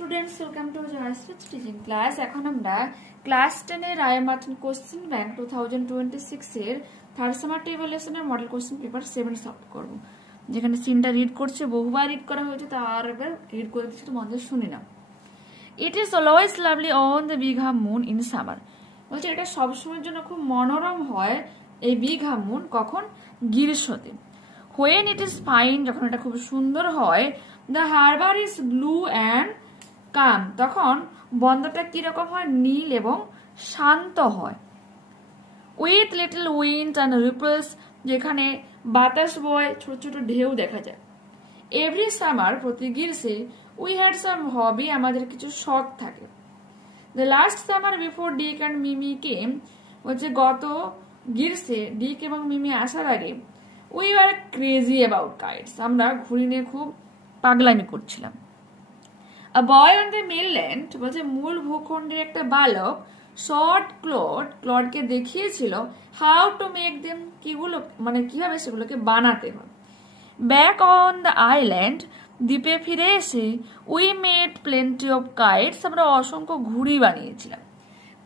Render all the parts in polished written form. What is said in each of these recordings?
Students, welcome to Jayashree teaching class. এখন আমরা class 10 এর রায় মার্টিন কোশ্চেন ব্যাংক 2026 এর থার্ড সামার টেবলেশনের মডেল কোশ্চেন পেপার 7 সলভ করব। যেখানে সিনটা রিড করছে, বহুবার রিড করা হয়েছে, তার একবার রিড করে দিচ্ছি, তোমাদের শুনে নাও। It is always lovely on the big half moon in summer. বলছে এটা সবসময়ের জন্য খুব মনোরম হয় এই বিগ হাফ মুন কখন? গ্রীষ্মতে। হোয়েন ইট ইজ ফাইন, যখন এটা খুব সুন্দর হয়। The harbour is blue and calm, তখন বন্দরটা কিরকম হয়? নীল এবং শান্ত হয়। With little wind and ripples, যেখানে বাতাস বয়, ছোট ছোট ঢেউ দেখা যায়। এভরি সামার, প্রতি গ্রীষ্মে, উই হ্যাড সাম হবি, আমাদের কিছু শখ থাকে। The last summer before Dick and Mimi came, হচ্ছে গত গ্রীষ্মে ডিক এবং মিমি আসার আগে, we are crazy about kites, আমরা ঘুড়ি নিয়ে খুব পাগলামি করছিলাম। A boy on the mainland, বলছে মূল ভূখণ্ডের একটা বালক, শর্ট ক্লডকে দেখিয়েছিল হাউ টু মেক দেম, কিগুলো মানে কিভাবে সেগুলোকে বানাতে হয়। ব্যাক অন দ্য আইল্যান্ড, দ্বীপে ফিরে এসে, we made plenty of kites, আমরা অসংখ্য ঘুড়ি বানিয়েছিলাম।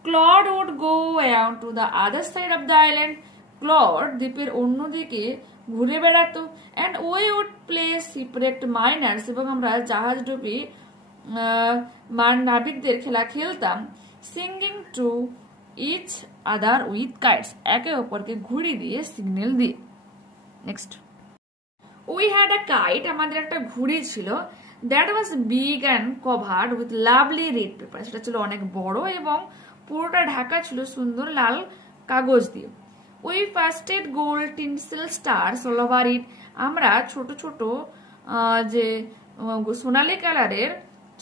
Claude would go around to the other side of the island, Claude দ্বীপের অন্যদিকে ঘুরে বেড়াতো। And we would play shipwrecked mariners, এবং আমরা জাহাজ ডুবি নাবিকদের খেলা খেলতাম। Singing to each other with kites, একে অপরকে ঘুড়ি দিয়ে সিগন্যাল দিয়ে। Next, we had a kite, আমাদের একটা ঘুড়ি ছিল। That was big and covered with lovely red paper, সেটা ছিল অনেক বড় এবং পুরোটা ঢাকা ছিল সুন্দর লাল কাগজ দিয়ে। We ফার্স্টেড gold tinsel stars all over ইট, আমরা ছোট ছোট যে সোনালি কালারের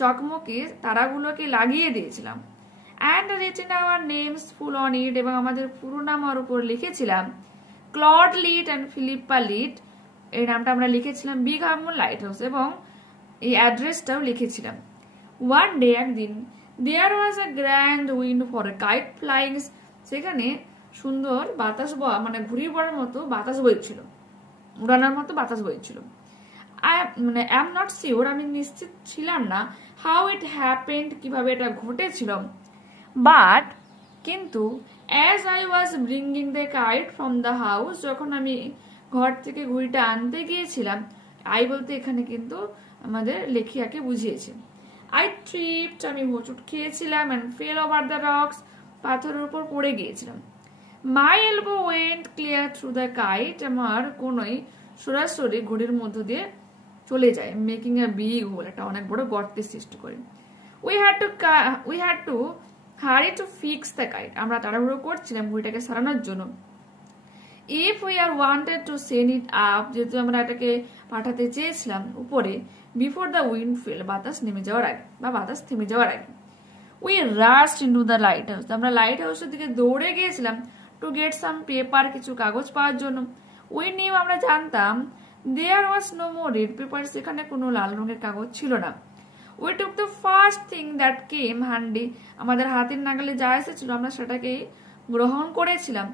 চকমকি তারাগুলোকে লাগিয়ে দিয়েছিলাম। And written our names full on it, এবং আমাদের পুরো নাম ওর উপর লিখেছিলাম। Claude Lit and Philippa Lit, এই নামটা আমরা লিখেছিলাম big half moon lighthouse, এবং এই অ্যাড্রেসটাও লিখেছিলাম। ওয়ান ডে, একদিন, there was a grand wind for a kite flyings, সেখানে সুন্দর বাতাস মানে ঘুড়ি পড়ার মতো বাতাস বইছিল, উড়ানোর মতো বাতাস বইছিল। আই এম নট শিওর, আমি নিশ্চিত ছিলাম না, হাউ ইট হ্যাপেন্ড, কিভাবে এটা ঘটেছিল। বাট, কিন্তু, as I was bringing the kite from the house, যখন আমি ঘর থেকে ঘুড়িটা আনতে গিয়েছিলাম, আই বলতে এখানে কিন্তু আমাদের লেখিয়াকে বুঝিয়েছে। আই ট্রিপড, আমি হোঁচট খেয়েছিলাম। And fell over the rocks, পাথরের উপর পড়ে গিয়েছিলাম। My elbow went clear through the kite, আমার কোনোই সরাসরি ঘড়ির মধ্য দিয়ে চলে যায়, মেকিং এ বিগ হোল, একটা অনেক বড় গর্তের সৃষ্টি করে। We had to hurry to fix the kite, আমরা তাড়াহুড়ো করছিলাম ঘড়িটাকে সারানোর জন্য। If we are wanted to send it up, যেহেতু আমরা এটাকে পাঠাতে চেয়েছিলাম উপরে, বিফোর দ্য উইন্ড ফেল, বাতাস নেমে যাওয়ার আগে বা বাতাস থেমে যাওয়ার আগে। We রাশড into the light house, আমরা লাইট হাউসের দিকে দৌড়ে গিয়েছিলাম। টু গেট সাম পেপার, কিছু কাগজ পাওয়ার জন্য। উই নিউ, আমরা জানতাম। There was no more red paper, সেখানে কোনো লাল রঙের কাগজ ছিল না। We took the first thing that came handy, আমাদের হাতের নাগালে যা এসেছিল আমরা সেটাকেই গ্রহণ করেছিলাম।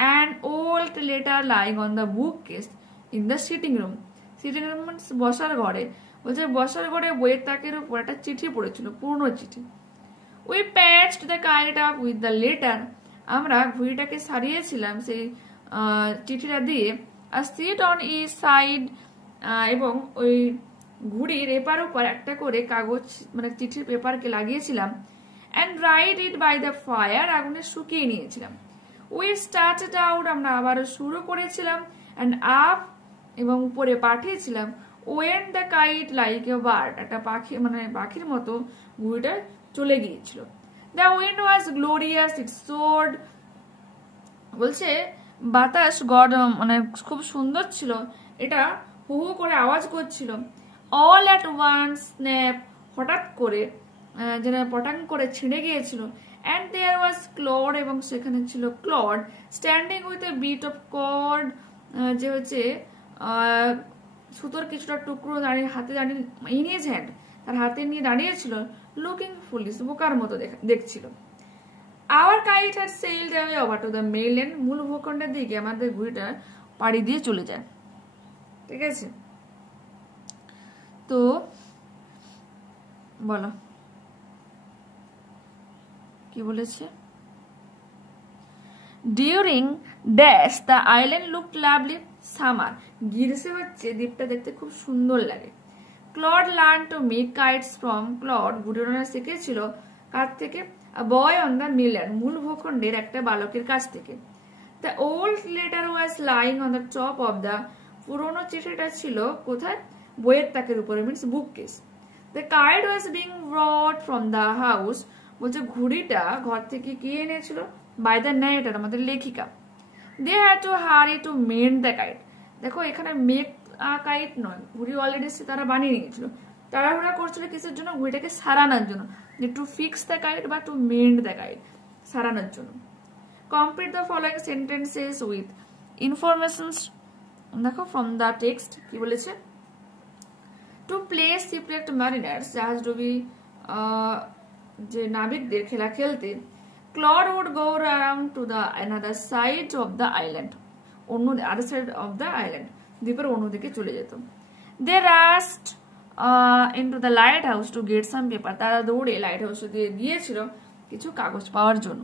And old letter lying on the bookcase in the sitting room, বসার ঘরে, বলছে বসার ঘরে বইয়ের তাকের উপর একটা চিঠি পড়েছিল, পুরনো চিঠি। We patched the kite up with the letter, আমরা ঘুড়িটাকে সারিয়েছিলাম সেই চিঠিটা দিয়ে। আর সিট অন ইচ সাইড, এবং ওই ঘুড়ির এপার ওপার একটা করে কাগজ মানে চিঠির পেপারকে লাগিয়েছিলাম। And dried it by the fire, আগুনে শুকিয়ে নিয়েছিলাম। উই স্টার্টেড আউট, আমরা আবারও শুরু করেছিলাম। অ্যান্ড আপ, এবং উপরে পাঠিয়েছিলাম। Went the kite like a bird, একটা পাখি মানে পাখির মতো ঘুড়িটা চলে গিয়েছিল। The wind was glorious, it soared, বলছে বাতাস মানে খুব সুন্দর ছিল, এটা হু হু করে আওয়াজ করছিল। অল অ্যাট ওয়ান্স স্ন্যাপ, হঠাৎ করে যেন পটাং করে ছিঁড়ে গিয়েছিল। অ্যান্ড দেয়ার ওয়াজ ক্লড, এবং সেখানে ছিল Claude, standing with a bit of cord, যে হচ্ছে সুতোর কিছুটা টুকরো দাঁড়িয়ে হাতে দাঁড়িয়ে, ইন হিজ হ্যান্ড, তার হাতে নিয়ে দাঁড়িয়েছিল। লুকিং ফুলিশ, বোকার মতো দেখছিল। Our kite had sailed away over to the mainland, মূল ভূখণ্ডের দিকে আমাদের ঘুড়িটা পাড়ি দিয়ে চলে যায়। ঠিক আছে, তো বলো। কি বলেছে, during dash the island look lovely summer, গ্রীষ্মে হচ্ছে দ্বীপটা দেখতে খুব সুন্দর লাগে। Claude learn to make kites from, Claude ঘুড়ি ওড়ানো শিখেছিল কার থেকে, বয় অন দ্য মিলার, মূল ভূখণ্ডের একটা বালকের কাছ থেকে। The old letter was lying on the top of the, পুরোনো চিঠিটা ছিল কোথায়, বইয়ের তাকের উপরে, means book case. The kite was being ব্রট from the house, বলছে ঘুড়িটা ঘর থেকে কি এনেছিল, বাই দ্য নারেটর, আমাদের লেখিকা। They had to hurry to mend the kite, দেখো এখানে মেক কাইট নয়, ঘুড়ি অলরেডি তারা বানিয়ে নিয়েছিল, তাড়াহুড়া করছিল কিসের জন্য, ঘুড়িটাকে সারানোর জন্য, যে টু ফিক্স দ্য কাইট বা টু মেন্ড দ্য কাইট, সারানোর জন্য। Complete the following sentences with informations, দেখো ফ্রম দ্য টেক্সট কি বলেছে, টু প্লে শিপরেক্ট মারিনার্স, জাহাজ ডুবি যে নাবিকদের খেলা খেলতে, Claude would go around to the another side of the island, অন্য other side of the island, দ্বীপের অন্যদিকে চলে যেত। They rushed into the lighthouse to get some paper, তারা দৌড়ে লাইট হাউসে দিয়ে গিয়েছিল কিছু কাগজ পাওয়ার জন্য।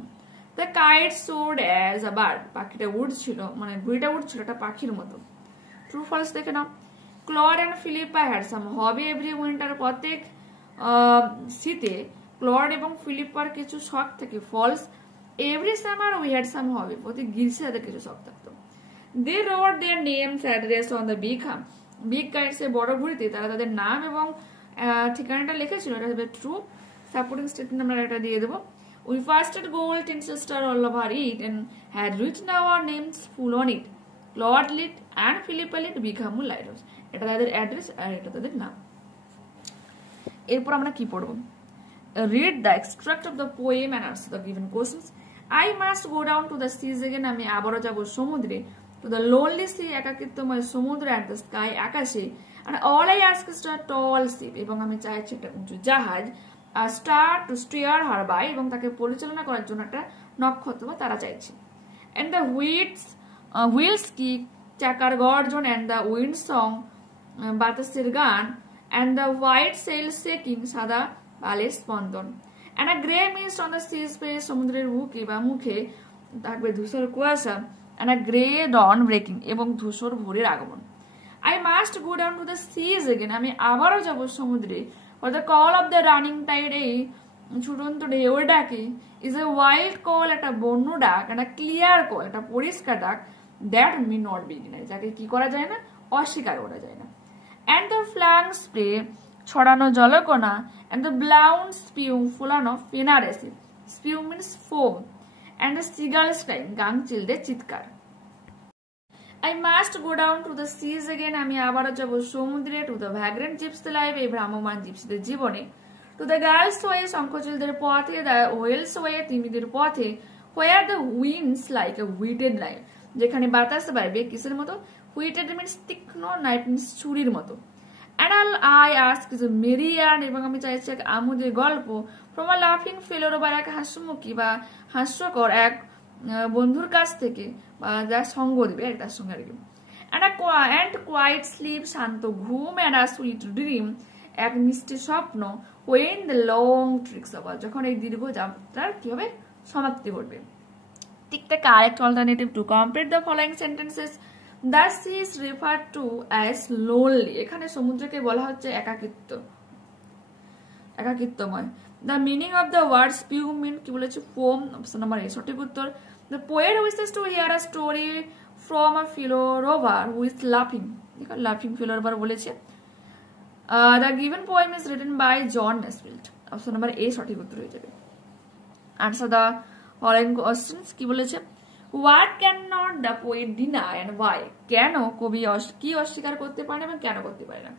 The kite sword as a bird, পাখিটা উড়ছিল, মানে ঘুড়িটা উড়ছিল একটা পাখির মতো। ট্রু ফলস দেখে নাও। Claude and Philippa had some hobby every winter, প্রত্যেক শীতে ক্লড এবং ফিলিপার কিছু শখ থাকে, false. Every summer we had some hobby, প্রতি গ্রীষ্মে তাদের কিছু শখ থাকতো। They wrote their names address on the big hum, big kites এর বড় ঘুড়িতে তারা তাদের নাম এবং ঠিকানাটা লিখেছিল, এটা হবে ট্রু। সাপোর্টিং স্টেটমেন্ট আমরা এটা দিয়ে দেবো। We fastened gold tinsel star all over it and had written our names full on it, Claude Lit and Philippa Lit big hum lighthouse, এটা তাদের অ্যাড্রেস আর এটা তাদের নাম। এরপর আমরা কি পড়বো, read the extract of the poem and answer the given questions. I must go down to the seas again, আমি আবারও যাব সমুদ্রে, to the lonely sea, একাকিত্বময় সমুদ্র, at the sky, আকাশে, and all I ask is a tall ship, এবং আমি চাইছি একটা উঁচু জাহাজ, a star to steer her by, এবং তাকে পরিচালনা করার জন্য একটা নক্ষত্র বা তারা চাইছি। and the wheels কি, চাকার গর্জন, and the wind song, বাতাসের গান, and the white sails shaking, সাদা বালের স্পন্দন, and a grey mist on the sea's face, সমুদ্রের বুকে বা মুখে থাকবে ধূসর কুয়াশা, and a grey dawn breaking, এবং ধূসর ভোরের আগমন। I must go down to the seas again, আমি আবারও যাব সমুদ্রে, for the call of the running tide, এই ছুটন্ত ঢেউয়ের ডাকে, is a wild call, একটা বন্য ডাক, and a clear call, একটা পরিষ্কার ডাক, that may not be denied, যাকে কি করা যায় না, অস্বীকার করা যায় না। and the flying spray, ছড়ানো জলকণা, and the blown spume, ফুলানো ফেনার অ্যাসিড, spume means foam, and the seagulls crying, গাং চিলদের চিৎকার। I must go down to the seas again, আমি আবারও যাব সমুদ্রে, to the vagrant gypsy life, এই ভ্রাম্যমান জিপসিদের জীবনে, to the girls way, শঙ্খচিলদের পথে, the whales way, তিমিদের পথে, where the winds like a wheated knife, যেখানে বাতাস বাইবে কিসের মতো, wheated means তীক্ষ্ণ, knife means ছুরির মতো। and I ask is a merry yarn, এবং আমি চাইছি এক আমোদের গল্প, from a laughing fellow, বা এক হাস্যমুখী বা হাস্যকর এক বন্ধুর কাছ থেকে, বা যার সঙ্গ দিবে তার সঙ্গে আর কি। and quiet sleep, শান্ত ঘুম, and a sweet dream, এক মিষ্টি স্বপ্ন, when the long tricks over, যখন এই দীর্ঘ যাত্রার কি হবে, সমাপ্তি ঘটবে। Take the correct alternative to complete the following sentences. The sea is referred to as lonely, এখানে সমুদ্রকে বলা হচ্ছে একাকিত্বময়। The meaning of the word spume mean কি বলেছে, foam, অপশন নাম্বার এ সঠিক উত্তর। The poet wishes to hear a story from a fellow rover who is laughing, দেখো laughing fellow rover বলেছে। The given poem is written by John Nesfield, option number A সঠিক উত্তর হয়ে যাবে। Answer the following questions, কি বলেছে, what cannot the poet deny and why, কেন কবি কি অস্বীকার করতে পারে এবং কেন করতে পারে না।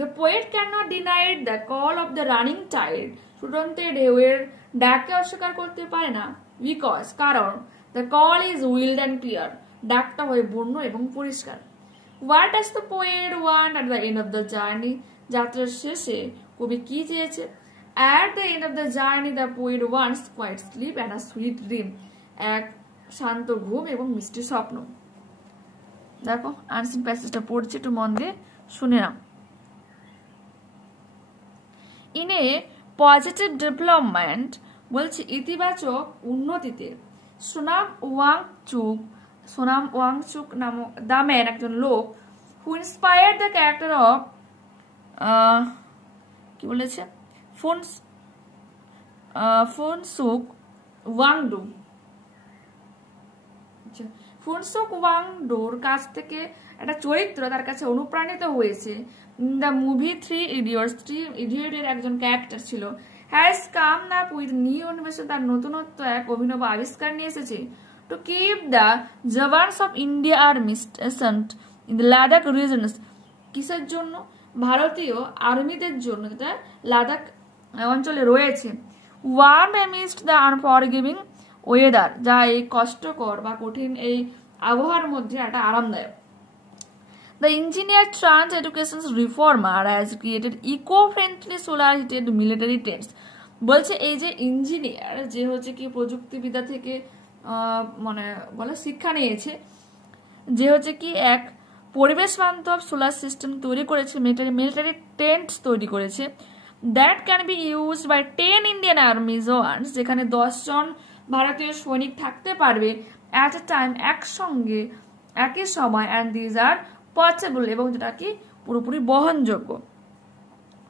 The poet cannot deny the call of the running tide, ছুটন্ত ঢেউয়ের ডাককে অস্বীকার করতে পারে না, because, কারণ the call is wild and clear, ডাকটা হয় বন্য এবং পরিষ্কার। What does the poet want at the end of the journey, যাত্রার শেষে কবি কি চেয়েছে। At the end of the journey the poet wants quiet sleep and a sweet dream, এক শান্ত ঘুম এবং মিষ্টি স্বপ্ন। দেখো আনসিন প্যাসেজটা পড়ছি, একটু মন দিয়ে শুনে নাও। In a positive development বলছে ইতিবাচক উন্নতিতে সোনাম ওয়াংচুক নামক দামের একজন লোক হু ইন্সপায়ার্ড দ্য ক্যারেক্টার অফ কি বলেছে ফুনসুক ওয়াংডুর কাছ থেকে একটা চরিত্র তার কাছে অনুপ্রাণিত হয়েছে। দ্য মুভি থ্রি ইডিয়টের একজন ক্যারেক্টার ছিল। Has come up with new innovation, তার নতুনত্ব এক অভিনব আবিষ্কার নিয়ে এসেছে। To keep the jawans of India army stationed in the Ladakh regions, কিসের জন্য? ভারতীয় আর্মিদের জন্য যেটা লাদাখ অঞ্চলে রয়েছে। Warm amidst the unforgiving weather, যা এই কষ্টকর বা কঠিন এই আবহাওয়ার মধ্যে একটা আরামদায়ক। The engineer trans education reformer has created eco-friendly solar heated military tents. বলছে এই যে ইঞ্জিনিয়ার যে হচ্ছে কি প্রযুক্তিবিদ্যা থেকে মানে বলে শিক্ষা নিয়েছে, যে হচ্ছে কি এক পরিবেশ বান্ধব সোলার সিস্টেম তৈরি করেছে, মিলিটারি টেন্ট তৈরি করেছে, that can be used by 10 Indian army jawans, যেখানে 10 জন ভারতীয় সৈনিক থাকতে পারবে অ্যাট এ টাইম, একসঙ্গে একই সময়, অ্যান্ড দিজ আর পসিবল, এবং যেটা কি পুরোপুরি বহনযোগ্য।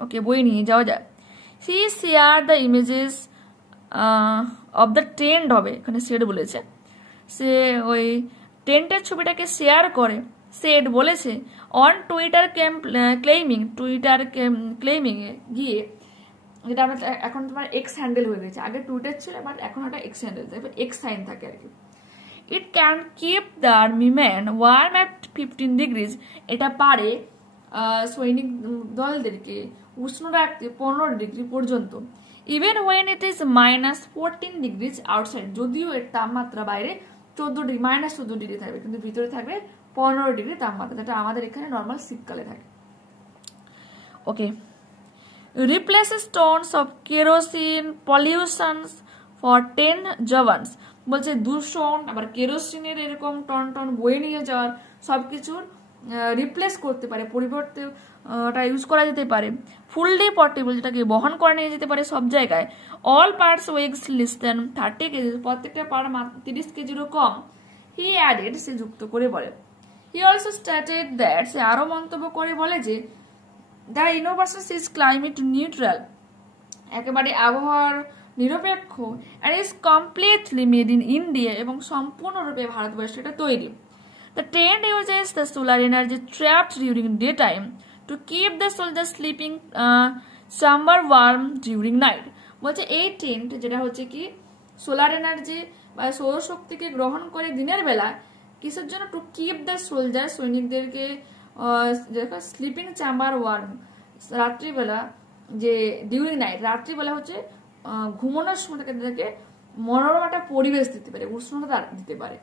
ওকে, বই নিয়ে যাওয়া যায়। She share the images of the tent, হবে এখানে সেট বলেছে, সে ওই টেন্টের ছবিটাকে শেয়ার করে, সেট বলেছে অন টুইটার ক্লেমিংয়ে গিয়ে, যেটা আমরা এখন তোমার এক্স হ্যান্ডেল হয়ে গেছে, আগে টুইটার ছিল বাট এখন একটা এক্স হ্যান্ডেল, এক্স সাইন থাকে আর কি। It can keep the army man warm at 15 degrees, এটা পারে সৈনিক দলদেরকে উষ্ণ রাখতে 15 ডিগ্রি পর্যন্ত। Even when it is -14 degrees outside, যদিও এর তাপমাত্রা বাইরে 14 ডিগ্রি -14 ডিগ্রি থাকবে, কিন্তু ভিতরে থাকবে 15 ডিগ্রি তাপমাত্রা, যেটা আমাদের এখানে নর্মাল শীতকালে থাকে। ওকে, replaces tons of kerosene pollutions for 10 jawans, বলছে দূষণ আবার কেরোসিনের এরকম টন টন বয়ে নিয়ে যাওয়ার সবকিছুর রিপ্লেস করতে পারে, পরিবর্তে ওটা ইউজ করা যেতে পারে। ফুললি পোর্টেবল, যেটাকে বহন করে নিয়ে যেতে পারে সব জায়গায়। All parts weighs less than 30 KG, প্রত্যেকটা পার্ট 30 কেজিরও কম। হি অ্যাডেড, সে যুক্ত করে বলে। হি অলসো স্ট্যাটেড দ্যাট, সে আরো মন্তব্য করে বলে যে the innovation is climate neutral, একেবারে আবহাওয়ার নিরপেক্ষ, and is completely made in India, এবং সম্পূর্ণরূপে ভারতবর্ষে এটা তৈরি। The tent uses the solar energy trapped during daytime to keep the soldiers sleeping chamber warm during night, বলছে এই টেন্ট যেটা হচ্ছে কি সোলার এনার্জি বা সৌরশক্তিকে গ্রহণ করে দিনের বেলা, কিসের জন্য? টু কিপ দ্য সোলজার, সৈনিকদেরকে স্লিপিং চেম্বার ওয়ার্ম, রাত্রিবেলা যে ডিউরিং নাইট, রাত্রিবেলা হচ্ছে ঘুমানোর সময় তাদেরকে মনোরম একটা পরিবেশ দিতে পারে, উষ্ণতা দিতে পারে।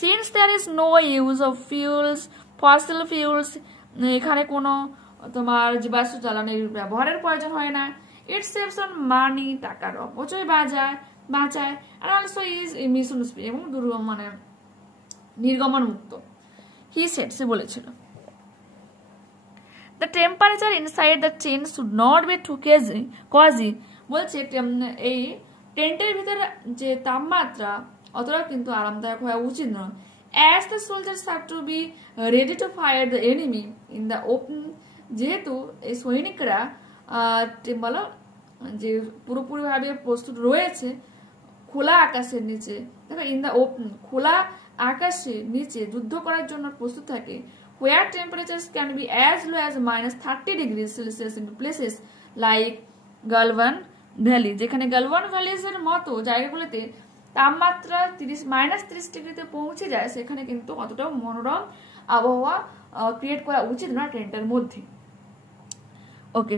Since there is no use of fuels, fossil fuels, এখানে কোনো তোমার জীবাশ্ম জ্বালানির ব্যবহারের প্রয়োজন হয় না। ইট সেভস অন মানি, টাকার অপচয় বাঁচায়, are also is emission free, এবং মানে নির্গমন মুক্ত। হি সেড, সে বলেছিল। The temperature inside the tent should not be too cozy, বলছে এই টেন্টের ভিতরে যে তাপমাত্রা অতটা কিন্তু আরামদায়ক হওয়া উচিত নয়। As the soldiers have to be ready to fire the enemy in the open, যেহেতু এই সৈনিকরা বলো যে পুরোপুরিভাবে প্রস্তুত রয়েছে খোলা আকাশের নিচে, দেখো ইন দ্য ওপেন, খোলা আকাশের নিচে যুদ্ধ করার জন্য প্রস্তুত থাকে। Where temperatures can be as low as -30 degrees Celsius in places like Galwan Valley, যেখানে গালওয়ান ভ্যালিজ এর মতো জায়গাগুলোতে তাপমাত্রা -30 ডিগ্রিতে পৌঁছে যায়, সেখানে কিন্তু অতটাও মনোরম আবহাওয়া ক্রিয়েট করা উচিত না টেন্টের মধ্যে। ওকে,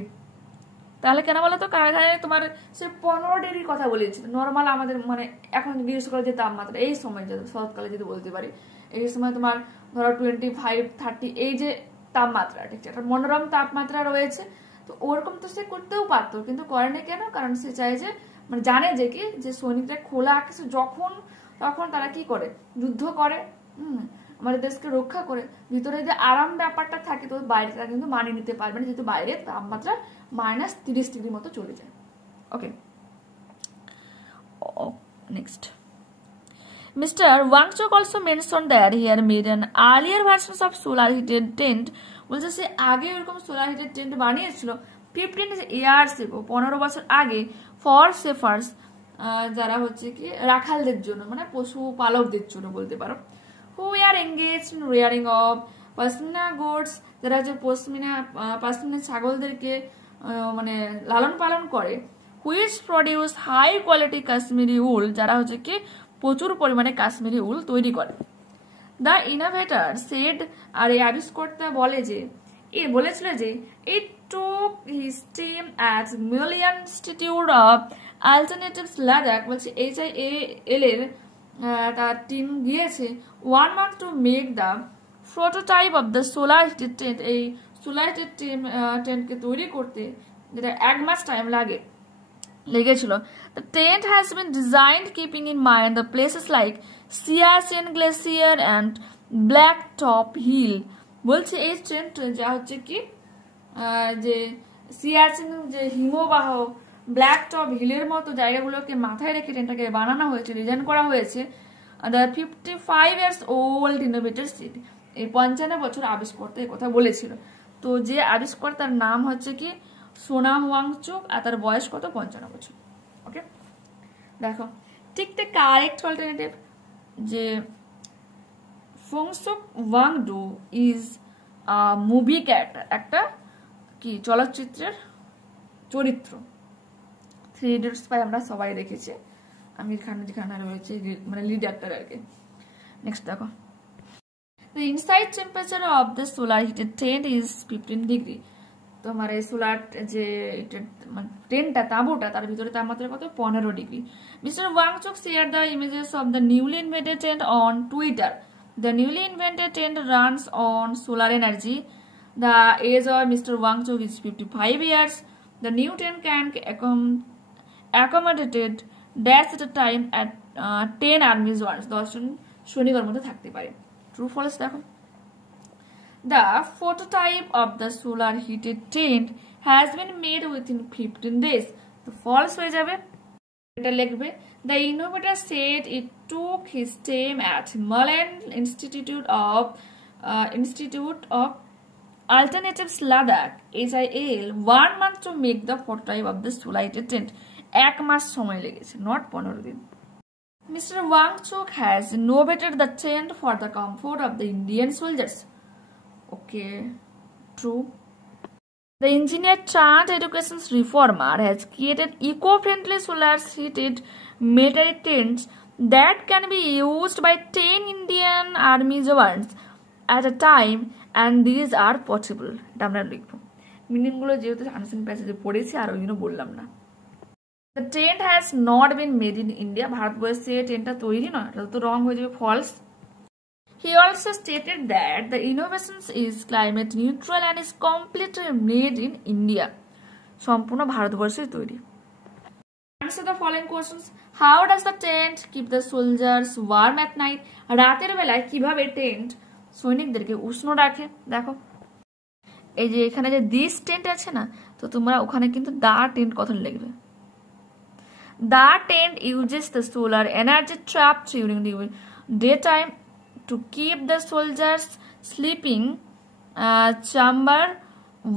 তাহলে কেন বলো তো, কারণ তোমার সে 15 ডিগ্রির কথা বলেছিল, নর্মাল আমাদের মানে এখন গ্রীষ্মকালে যে তাপমাত্রা, এই সময় শরৎকালে যদি বলতে পারি, এই সময় তোমার ধরো 25-30 এই যে তাপমাত্রা, ঠিক আছে, একটা মনোরম তাপমাত্রা রয়েছে, তো ওরকম তো সে করতেও পারতো, কিন্তু করে না কেন? কারণ সে চায় যে মানে জানে যে কি যে সৈনিকরা খোলা আকাশে যখন তখন তারা কি করে, যুদ্ধ করে, আমাদের দেশকে রক্ষা করে, ভিতরে যে আরাম ব্যাপারটা থাকে তো বাইরে তারা কিন্তু মানিয়ে নিতে পারবে না, যেহেতু বাইরে তাপমাত্রা -30 ডিগ্রি মতো চলে যায়। ওকে, Next, Mr. Wangchuk also mentioned that he had made an earlier versions of solar heated tent. বলছে সে আগে এরকম সোলার হিটেড টেন্ট বানিয়েছিল 15 years ago, 15 বছর আগে, ফর শেফার্স, যারা হচ্ছে কি রাখালদের জন্য, মানে পশু পালকদের জন্য বলতে পারো, who are engage in rearing of pashmina goats, যারা হচ্ছে পশমিনা ছাগলদেরকে মানে লালন পালন করে, which produce high quality Kashmiri wool, যারা হচ্ছে কি প্রচুর পরিমাণে কাশ্মীরি উল তৈরি করে। দ্য ইনোভেটর সেড, আর এই আবিষ্কর্তা বলেছিল যে it took his team at million institute of alternatives Ladakh, বলছে HIAL এর তার টিম গিয়েছে 1 month to make the prototype of the solar heated tent, এই সোলার হিটেড টেন্টকে তৈরি করতে যেটা 1 মাস টাইম লেগেছিল। The tent has been designed keeping in mind the places like Siachen Glacier and Blacktop Hill. বলছে এই টেন্ট যা হচ্ছে কি যে সিয়াচেন যে হিমবাহ ব্ল্যাকটপ হিলের মতো জায়গাগুলোকে মাথায় রেখে টেন্টটাকে বানানো হয়েছে, ডিজাইন করা হয়েছে। The 55 years old innovator said, এই 55 বছর আবিষ্কর্তা এই কথা বলেছিল। তো যে আবিষ্কর্তার নাম হচ্ছে কি সোনাম ওয়াংচুক, আর তার বয়স কত 55 বছর। ওকে, দেখো ঠিক দ্য কারেক্ট অল্টারনেটিভ যে ফংসুক ওয়াংডু ইজ মুভি ক্যারেক্টার, একটা কি চলচ্চিত্রের চরিত্র। 3 Idiots পাই আমরা সবাই দেখেছি, আমির খান যেখানে রয়েছে মানে লিড অ্যাক্টর আর কি। নেক্সট দেখো, the inside temperature of the solar heated tent is 15 degree. তোমার এই সোলার যে টেন্টটা তাঁবুটা তার ভিতরে তাপমাত্রা কত 15 degree. Mister Wangchuck share the images of the newly invented tent on Twitter. The newly invented tent runs on solar energy. The age of Mr. Wangchuk is 55 years. The new tent can accommodated dash at a time at 10 army zones. 10 জন সৈনিকের মধ্যে থাকতে পারে। True false দেখো। The prototype of the solar heated tent has been made within 15 days. The false হয়ে যাবে, এটা লিখবে the innovator said it took his time at Mullen Institute of Alternatives Ladakh HIAL 1 month to make the prototype of the solar heated tent. 1 মাস সময় লেগেছে, not 15 দিন। Mr. Wangchuk has innovated the tent for the comfort of the Indian soldiers. Okay, true. The engineer turned education reformer has created eco-friendly solar heated military tents that can be used by 10 Indian army jawans at a time, and these are possible. এটা আমরা লিখব, মিনিংগুলো যেহেতু answer প্যাসেজে পড়েছি আর ওই জন্য বললাম না। The tent has not been made in India. ভারতবর্ষে টেন্টটা তৈরি নয়, এটা তো রং হয়ে যাবে, false. He also stated that the innovation is climate neutral and is completely made in India. সম্পূর্ণ ভারতবর্ষে তৈরি। Answer the following questions. How does the tent keep the soldiers warm at night? রাতের বেলায় কিভাবে টেন্ট সৈনিকদেরকে উষ্ণ রাখে? দেখো এই যে এখানে যে দিস টেন্ট আছে না, তো তোমরা ওখানে কিন্তু দা টেন্ট কথা লিখবে। The tent uses the solar energy trapped during the daytime to keep the soldiers sleeping chamber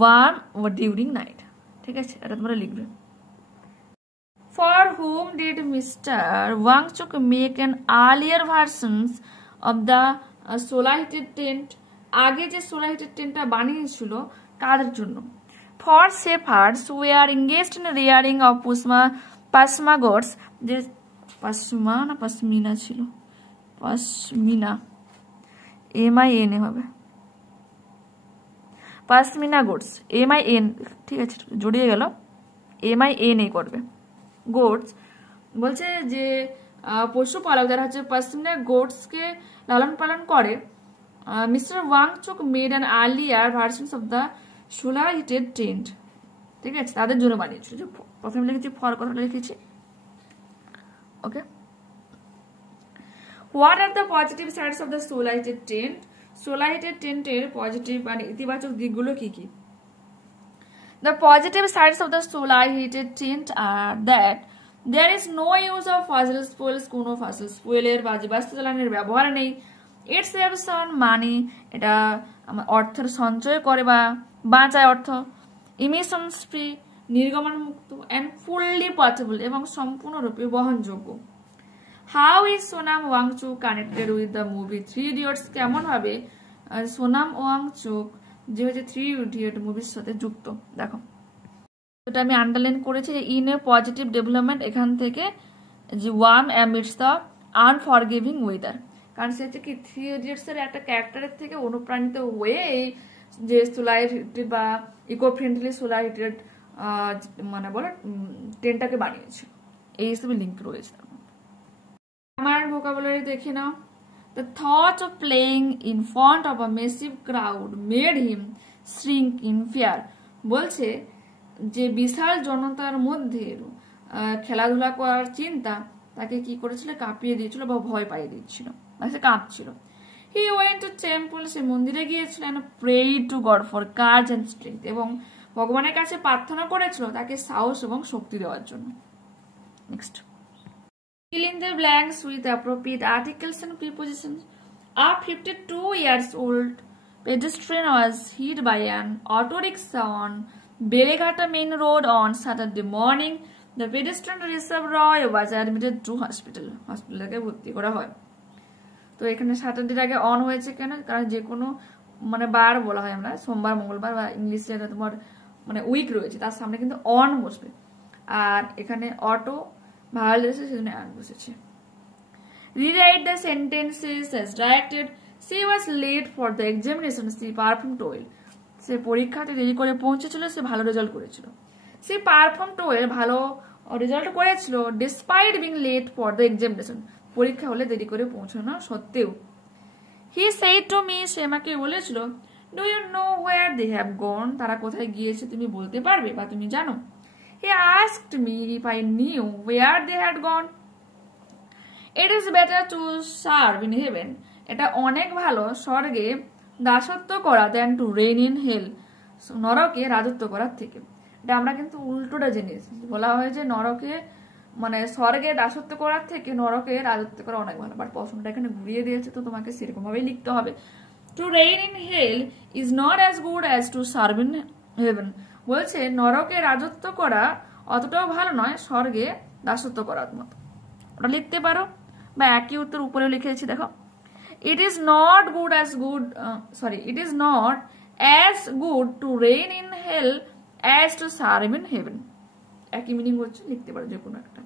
warm during night. ঠিক আছে, এটা তোমরা লিখবে। For whom did Mr. Wangchuk make an earlier versions of the solar heated tent? আগে যে solar heated টেন্টটা বানিয়েছিল কাদের জন্য? For shepherds who were engaged in rearing of pasma goats, যে পাসমা না পাসমিনা ছিল, পাসমিনা MIN হবে, পাসমিনা গোটস MIN, ঠিক আছে জড়িয়ে গেল, MIN করবে গোটস। বলছে যে পশুপালক যারা হচ্ছে পাসমিনা গোটসকে লালন পালন করে, mister Wangchuck made an earlier versions of the solar heated tent, ঠিক আছে তাদের জন্য বানিয়েছিল। যে প্রথমে লিখেছি ফর, কথাটা লিখেছি। Okay, what are the positive sides of the solar heated tent? Solar heated টেন্টের পজিটিভ মানে ইতিবাচক দিকগুলো কি কি? The positive sides of the solar heated tent are that there is no use of fossil fuels, কোনো fossil ফুয়েলের বা জীবাশ্ম জ্বালানির ব্যবহার নেই। ইট সেভস অন মানি, এটা অর্থের সঞ্চয় করে বা বাঁচায় অর্থ। ইমিশনস ফ্রি, নির্গমন মুক্ত, অ্যান্ড ফুললি পসিবল, এবং সম্পূর্ণরূপে বহনযোগ্য। How is Sonam Wangchuk connected with the movie three idiots, কেমন ভাবে সোনাম ওয়াংচুক যে হচ্ছে থ্রি ইডিয়ট মুভির সাথে যুক্ত? দেখো, এটা আমি আন্ডারলাইন করেছি যে ইন এ পজিটিভ ডেভেলপমেন্ট, এখান থেকে যে warm amidst the unforgiving weather, কারণ সে হচ্ছে কি থ্রি ইডিয়টস এর একটা ক্যারেক্টারের থেকে অনুপ্রাণিত হয়ে যে সোলার হিটেড বা ইকো ফ্রেন্ডলি সোলার হিটেড মানে বলে ট্রেনটাকে বানিয়েছিল, এই হিসেবে লিঙ্ক রয়েছে। আমার ভোকাবুলারি দেখে নাও। The thought of playing in front of a massive crowd made him shrink in fear. বলছে যে বিশাল জনতার মধ্যে খেলাধুলা করার চিন্তা তাকে কি করেছিল, কাঁপিয়ে দিয়েছিল বা ভয় পাইয়ে দিচ্ছিল, সে কাঁপছিল। He went to temple, সে মন্দিরে গিয়েছিল, and prayed to God for courage and strength, এবং ভগবানের কাছে প্রার্থনা করেছিল তাকে সাহস এবং শক্তি দেওয়ার জন্য। Next, fill in the blanks with appropriate articles and prepositions. A 52 years old pedestrian was hit by an auto rickshaw on Beleghata main road on Saturday morning. The pedestrian Rishabh Roy was admitted to hospital. হসপিটালে ভর্তি করা হয়। তো এখানে স্যাটারডের আগে on হয়েছে কেন? কারণ যে কোনো মানে বার বলা হয় আমরা, সোমবার মঙ্গলবার বা ইংলিশে তোমার মানে উইক রয়েছে তার সামনে কিন্তু অন বসবে, আর এখানে অটো ভালো লেগেছে সেজন্য অন বসেছে। Rewrite the sentences as directed. She was late for the examination. She performed well. সে পরীক্ষাতে দেরি করে পৌঁছেছিল, সে ভালো রেজাল্ট করেছিল। She performed well, ভালো রেজাল্ট করেছিল, despite being late for the examination, পরীক্ষা হলে দেরি করে পৌঁছানো সত্ত্বেও। He said to me, সে আমাকে বলেছিল, do you know where they have gone? তারা কোথায় গিয়েছে তুমি বলতে পারবে বা তুমি জানো? He asked me if I knew where they had gone. It is better to serve in heaven. এটা অনেক ভালো স্বর্গে দাসত্ব করা than to reign in hell, নরকে রাজত্ব করার থেকে। এটা আমরা কিন্তু উল্টোটা জেনেছি, বলা হয় যে নরকে মানে স্বর্গে দাসত্ব করার থেকে নরকে রাজত্ব করা অনেক ভালো, বাট প্রশ্নটা এখানে ঘুরিয়ে দিয়েছে, তো তোমাকে সেরকম ভাবেই লিখতে হবে। To reign in hell is not as good as to serve in heaven. বলছে নরকে রাজত্ব করা অতটাও ভালো নয় স্বর্গে দাসত্ব করার মতো। ওটা লিখতে পারো, বা একই উত্তর উপরে লিখেছি দেখো। It is not as good to reign in hell as to serve in heaven. একই মিনিং হচ্ছে, লিখতে পারো যে কোনো একটা।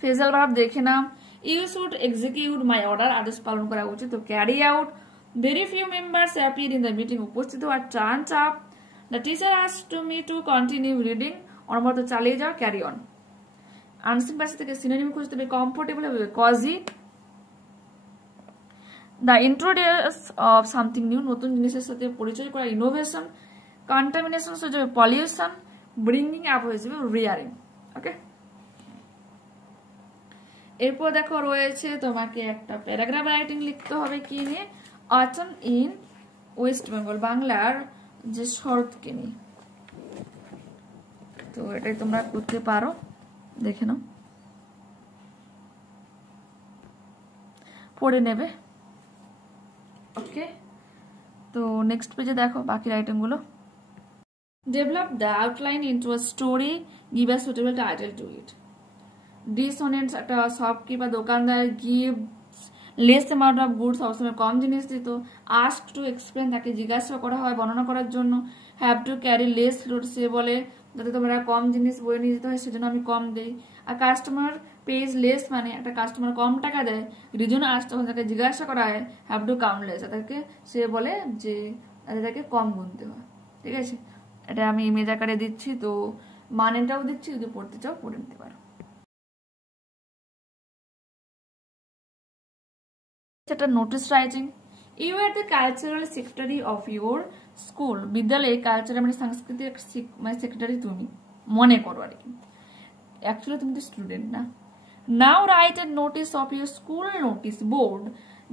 ফ্রেজাল ভার্ব দেখে নাও। You should execute my order, আদেশ পালন করা উচিত, তো carry out. Very few members appeared in the meeting, উপস্থিত হওয়ার chance up. The teacher asked me to continue reading, অনবরত চালিয়ে যাও, carry on. আনসিন প্যাসেজ থেকে সিনোনিম খুঁজতে হবে, কমফোর্টেবল হবে cozy. The introduce of something new, নতুন জিনিসের সাথে পরিচয় করা, ইনোভেশন। কন্টামিনেশন হয়ে যাবে পলিউশন, ব্রিঙ্গিং আপ হয়ে যাবে রিয়ারিং। ওকে, এরপর দেখো রয়েছে তোমাকে একটা প্যারাগ্রাফ রাইটিং লিখতে হবে কি নিয়ে, অটম ইন ওয়েস্ট বেঙ্গল, বাংলার যে শরৎকে নিয়ে। তো এটাই তোমরা করতে পারো, দেখে নাও, পড়ে নেবে। ওকে, তো নেক্সট পেজে দেখো বাকি আইটেমগুলো। Develop the outline into a story, give a suitable title to it. Dishonest, একটা শপকিপার দোকানদার gives less amount of goods, সবসময় কম জিনিস দিত। আস্ক টু এক্সপ্লেন, তাকে জিজ্ঞাসা করা হয় বর্ণনা করার জন্য। Have to carry less load, সে বলে যাতে তোমরা কম জিনিস বয়ে নিয়ে যেতে হয় সেজন্য আমি কম দেই। আর কাস্টমার পেজ লেস, মানে একটা কাস্টমার কম টাকা দেয়, রিজন আস্ক, তখন তাকে জিজ্ঞাসা করা হয় হ্যাভ টু কাউন্ট লেস, তাদেরকে সে বলে যে তাদেরকে কম গুনতে হয়। ঠিক আছে, এটা আমি ইমেজ আকারে দিচ্ছি, তো মানেটাও দিচ্ছি, যদি পড়তে চাও পড়ে নিতে পারো। একটা notice writing. You are the cultural secretary of your school, বিদ্যালয়ে কালচারাল মানে সাংস্কৃতিক মানে সেক্রেটারি তুমি মনে করো আর কি, অ্যাকচুয়ালি তুমি তো স্টুডেন্ট না। Now write a notice of your school notice board,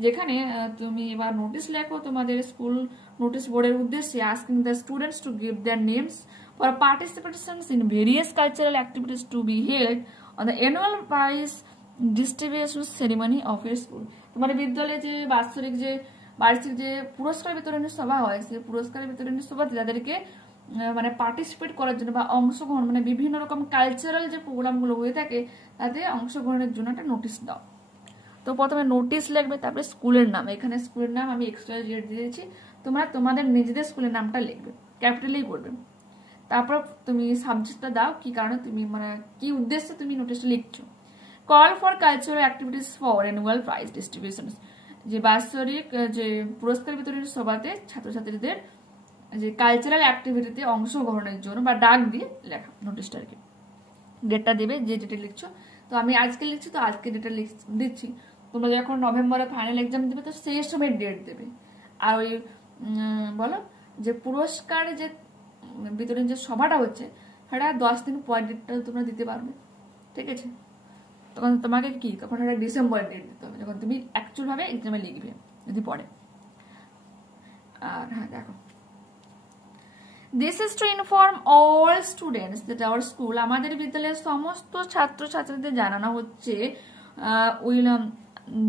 যেখানে তুমি এবার নোটিস লেখো তোমাদের স্কুল নোটিস বোর্ডের উদ্দেশ্যে। Asking the students to give their names for participations in various cultural activities to be held on the annual prize distribution ceremony of your school. তোমার বিদ্যালয়ে যে বার্ষিক যে পুরস্কার বিতরণী সভা হয় সেই পুরস্কার বিতরণী সভাতে যাদেরকে মানে পার্টিসিপেট করার জন্য বা অংশগ্রহণ মানে বিভিন্ন রকম কালচারাল যে প্রোগ্রামগুলো হয়ে থাকে তাতে অংশগ্রহণের জন্য একটা নোটিশ দাও। তো প্রথমে নোটিশ লিখবে, তারপরে স্কুলের নাম, এখানে স্কুলের নাম আমি এক্সট্রা জেড দিয়েছি, তোমরা তোমাদের নিজেদের স্কুলের নামটা লিখবে, ক্যাপিটালেই করবে। তারপর তুমি সাবজেক্টটা দাও, কি কারণে তুমি মানে কি উদ্দেশ্যে তুমি নোটিশটা লিখছো। Call for cultural activities for annual prize distributions, যে বাৎসরিক যে পুরস্কার বিতরণী সভাতে ছাত্রছাত্রীদের যে কালচারাল অ্যাক্টিভিটিতে অংশগ্রহণের জন্য বা ডাক দিয়ে লেখা নোটিশটা আর কি। ডেটটা দেবে যে ডেটে লিখছো, তো আমি আজকে লিখছি তো আজকে ডেটটা দিচ্ছি। তোমরা যখন নভেম্বরে ফাইনাল এক্সাম দেবে তো সেই সময় ডেট দেবে। আর ওই বলো যে পুরস্কার যে বিতরণ যে সভাটা হচ্ছে সেটা 10 দিন পর ডেটটা তোমরা দিতে পারবে, ঠিক আছে। তখন তোমাকে কি তখন একটা ডিসেম্বর ডেট দিতে হবে যখন তুমি অ্যাকচুয়াল ভাবে এক্সামে লিখবে যদি পড়ে। আর হ্যাঁ দেখো, this is to inform all students that our school, আমাদের বিদ্যালয়ের সমস্ত ছাত্রছাত্রীদের জানানো হচ্ছে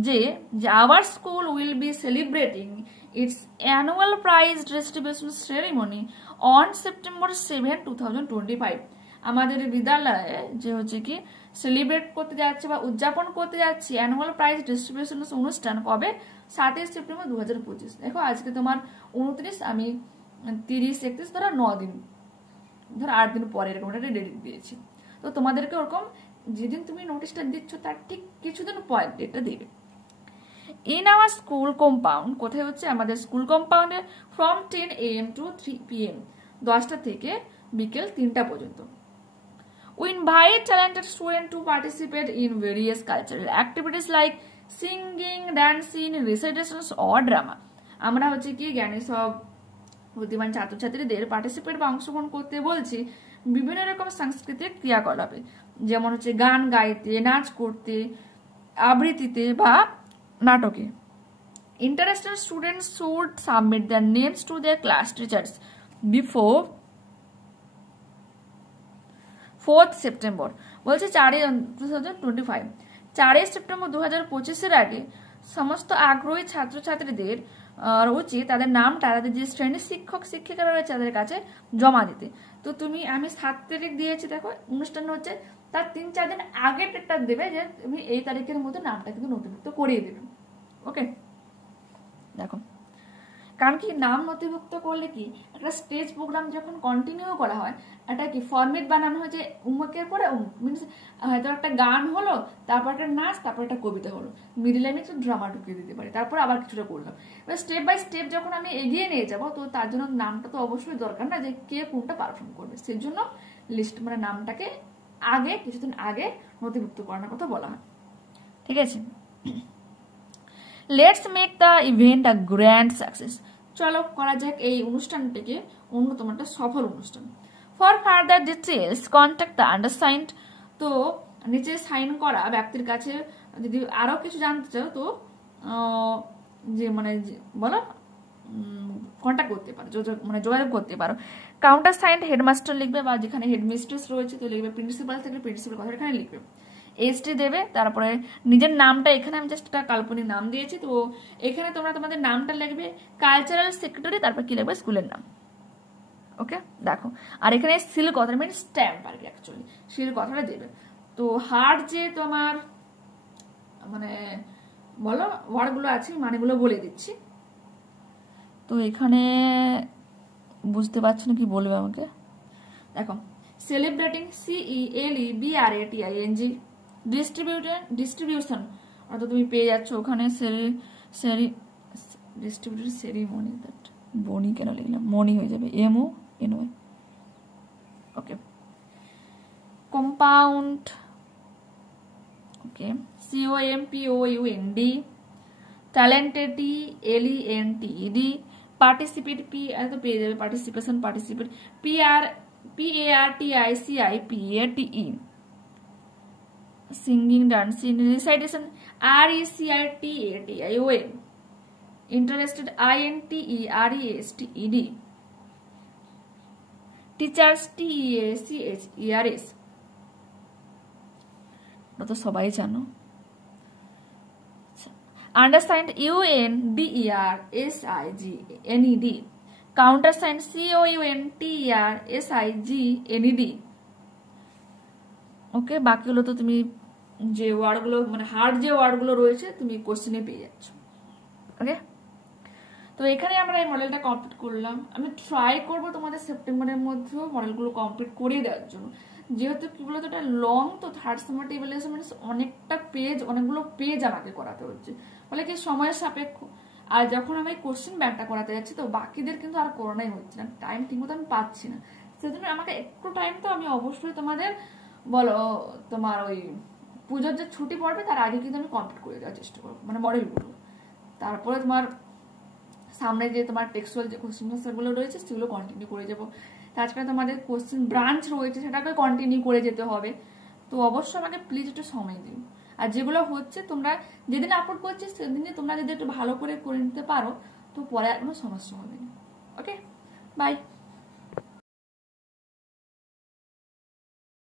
যে our school will be celebrating it's annual prize distribution ceremony on September 7, 2025। আমাদের বিদ্যালয়ে যে হচ্ছে কি সেলিব্রেট করতে যাচ্ছে বা উদযাপন করতে যাচ্ছে অ্যানুয়াল প্রাইজ ডিস্ট্রিবিউশন অনুষ্ঠান কবে, 7 সেপ্টেম্বর 2025। দেখো আজকে তোমার 29, আমি 30, 31 ধরো 9 দিন, ধরো 8 দিন পরে এরকম একটা ডেট দিয়েছি। তো তোমাদেরকে ওরকম যেদিন তুমি নোটিশটা দিচ্ছ তার ঠিক কিছুদিন পর ডেটটা দেবে। ইন আওয়ার স্কুল কম্পাউন্ড, কোথায় হচ্ছে আমাদের school কম্পাউন্ডে, from 10 AM to 3 PM, 10টা থেকে বিকেল 3টা পর্যন্ত। We invite talented students to participate in various cultural activities like singing, dancing, recitations or drama. আমরা হচ্ছে কি জ্ঞানী সব বুদ্ধিমান ছাত্রছাত্রীদের পার্টিসিপেট বা অংশগ্রহণ করতে বলছি বিভিন্ন রকম সাংস্কৃতিক ক্রিয়াকলাপে, যেমন হচ্ছে গান গাইতে, নাচ করতে, আবৃত্তিতে বা নাটকে। Interested students should submit their names to their class teachers before 4th September, বলছে 2025, 4 সেপ্টেম্বর 2025 আগে সমস্ত আগ্রহী ছাত্রছাত্রীদের উচিত তাদের নামটা তাদের যে শ্রেণীর শিক্ষক শিক্ষিকারা রয়েছে তাদের কাছে জমা দিতে। তো আমি 7 তারিখ দিয়েছি, দেখো অনুষ্ঠান হচ্ছে তার 3-4 দিন আগে ডেটটা দেবে যে তুমি এই তারিখের মধ্যে নামটা কিন্তু নথিভুক্ত করিয়ে দেবে। ওকে, দেখো কারণ কি নাম নথিভুক্ত করলে কি একটা স্টেজ প্রোগ্রাম যখন কন্টিনিউ করা হয় এটা কি ফরম্যাট বানানো হয় যে উমুকের পরে মিনস হয়তো একটা গান হলো, তারপর একটা নাচ, তারপর একটা কবিতা হলো, মিডিলে আমি একটু ড্রামা ঢুকিয়ে দিতে পারি, তারপর আবার কিছুটা করলাম। এবার স্টেপ বাই স্টেপ যখন আমি এগিয়ে নিয়ে যাবো তো তার জন্য নামটা তো অবশ্যই দরকার না যে কে কোনটা পারফর্ম করবে, সেই জন্য লিস্ট মানে নামটাকে আগে কিছুদিন আগে নথিভুক্ত করানোর কথা বলা হয়, ঠিক আছে। Let's make the event a grand success, চলো করা যাক এই অনুষ্ঠানটিকে অন্যতম একটা সফল অনুষ্ঠান। For further details contact the undersigned, তো নিচে সাইন করা ব্যক্তির কাছে যদি আরো কিছু জানতে চাও তো যে মানে বলো কন্ট্যাক্ট করতে পারো, মানে যোগাযোগ করতে পারো। কাউন্টার সাইন্ড হেডমাস্টার লিখবে বা যেখানে হেডমিস্ট্রেস রয়েছে তো লিখবে, প্রিন্সিপাল থাকলে প্রিন্সিপাল কথা এখানে লিখবে, এসটি দেবে, তারপরে নিজের নামটা এখানে আমি জাস্ট একটা কাল্পনিক নাম দিয়েছি তো এখানে তোমরা তোমাদের নামটা লিখবে, কালচারাল সেক্রেটারি, তারপর কি লিখবে স্কুলের নাম। ওকে, দেখো আর এখানে সিল কথা মানে স্ট্যাম্প আর কি, অ্যাকচুয়ালি সিল কথাটা দেবে। তো হার্ড যে তোমার মানে বলো ওয়ার্ডগুলো আছে মানেগুলো বলে দিচ্ছি। তো এখানে বুঝতে পারছো না কি বলবে আমাকে, দেখো সেলিব্রেটিং CELEBRATING, ডিস্ট্রিবিউশন অর্থাৎ তুমি পেয়ে যাচ্ছ ওখানে ডিস্ট্রিবিউটেড সেরিমনি, দ্যাট বনি কেন লিখলাম, মনি হয়ে যাবে, MONY। ওকে, কম্পাউন্ড, ওকে COMPOUND, talented TALENTED, participate P এত পেয়ে যাবে, participation participate PARTICIPATE, singing dancing, recitation RECITATION, interested INTERESTED, teachers, TEACHERS, ওটা তো সবাই জানো। Undersigned UNDERSIGNED, কাউন্টারসাইন্ড COUNTERSIGNED। ওকে, বাকিগুলো তো তুমি যে ওয়ার্ডগুলো মানে হার্ড যে ওয়ার্ডগুলো রয়েছে তুমি কোশ্চেনে পেয়ে যাচ্ছ। ওকে, তো এখানে আমরা এই মডেলটা কমপ্লিট করলাম। আমি ট্রাই করব তোমাদের সেপ্টেম্বরের মধ্যেও মডেলগুলো কমপ্লিট করিয়ে দেওয়ার জন্য, যেহেতু কি বলতো এটা লং, তো থার্ড সেমেস্টার ইভ্যালুয়েশন মানে অনেকটা পেজ, অনেকগুলো পেজ আমাকে করাতে হচ্ছে, বলে কি সময়ের সাপেক্ষ। আর যখন আমি কোশ্চেন ব্যাংকটা করাতে যাচ্ছি তো বাকিদের কিন্তু আর করোনাই হচ্ছে না, টাইম ঠিকমতো আমি পাচ্ছি না, সেজন্য আমাকে একটু টাইম তো আমি অবশ্যই তোমাদের বলো তোমার ওই পুজোর যে ছুটি পড়বে তার আগে কিন্তু আমি কমপ্লিট করে দেওয়ার চেষ্টা করবো মানে মডেলগুলো। তারপরে তোমার সামনে যে তোমার টেক্সচুয়াল যে কোশ্চেন আনসারগুলো রয়েছে সেগুলো কন্টিনিউ করে যাবো। তাছাড়া তোমাদের কোশ্চেন ব্রাঞ্চ রয়েছে সেটাকে কন্টিনিউ করে যেতে হবে। তো অবশ্যই আমাকে প্লিজ একটু সময় দিও। আর যেগুলো হচ্ছে তোমরা যেদিন আপলোড করছি সেদিনই তোমরা যদি একটু ভালো করে নিতে পারো তো পরে আর কোনো সমস্যা হবে না। ওকে, বাই।